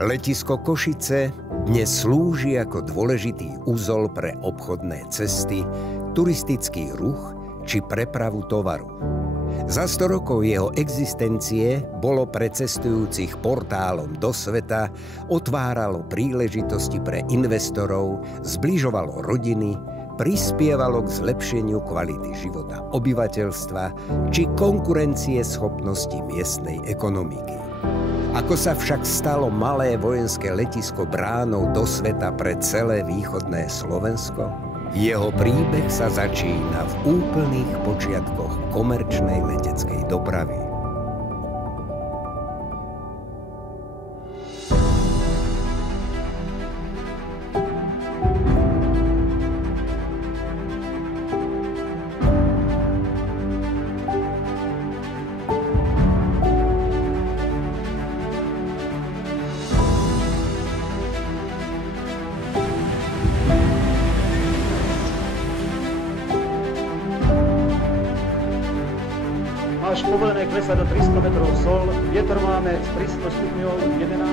Letisko Košice dnes slúži ako dôležitý uzol pre obchodné cesty, turistický ruch či prepravu tovaru. Za 100 rokov jeho existencie bolo pre cestujúcich portálom do sveta, otváralo príležitosti pre investorov, zbližovalo rodiny, prispievalo k zlepšeniu kvality života obyvateľstva či konkurencie schopnosti miestnej ekonomiky. Ako sa však stalo malé vojenské letisko bránou do sveta pre celé východné Slovensko? Jeho príbeh sa začína v úplných počiatkoch komerčnej leteckej dopravy. Až povolené klesať do 300 metrov sol, vietor máme z 300 stupňov 11.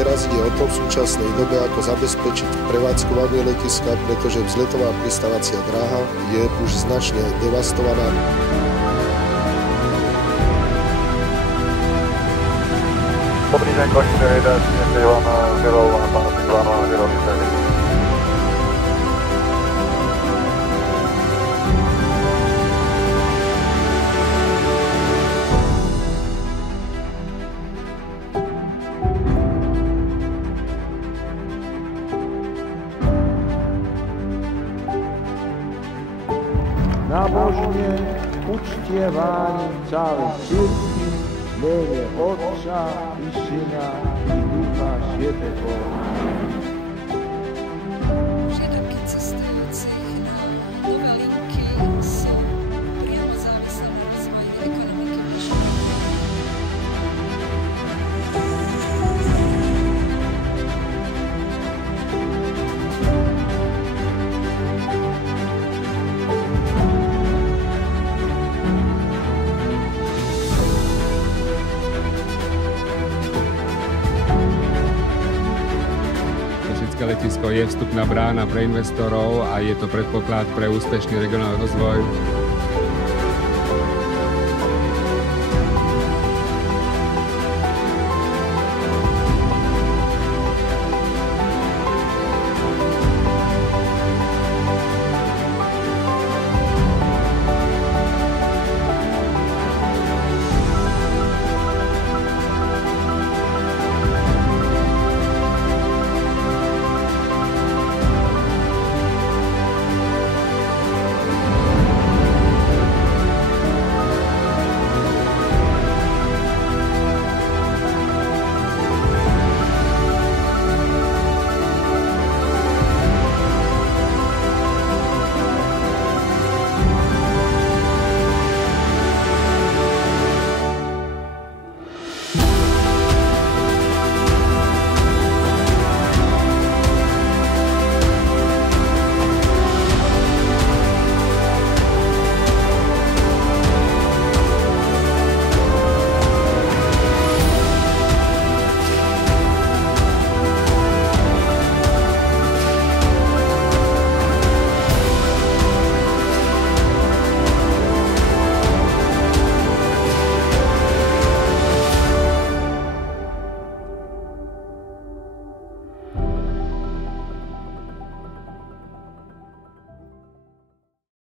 Teraz ide o to v súčasnej dobe, ako zabezpečiť prevádzkovanie letiska, pretože vzletová pristávacia dráha je už značne devastovaná. Dobrý deň, Košice 1, dnes je vám Žerov a pána Peklano a Žerov Žerov. Nabožne uctieváním celej cirkvi, v mene Otca i Syna i Ducha Svätého. Požiadavky cestujúcich na nové linky sú priamo závislé na rozvoji ekonomiky našej krajiny. Letisko je vstupná brána pre investorov a je to predpoklad pre úspešný regionálny rozvoj.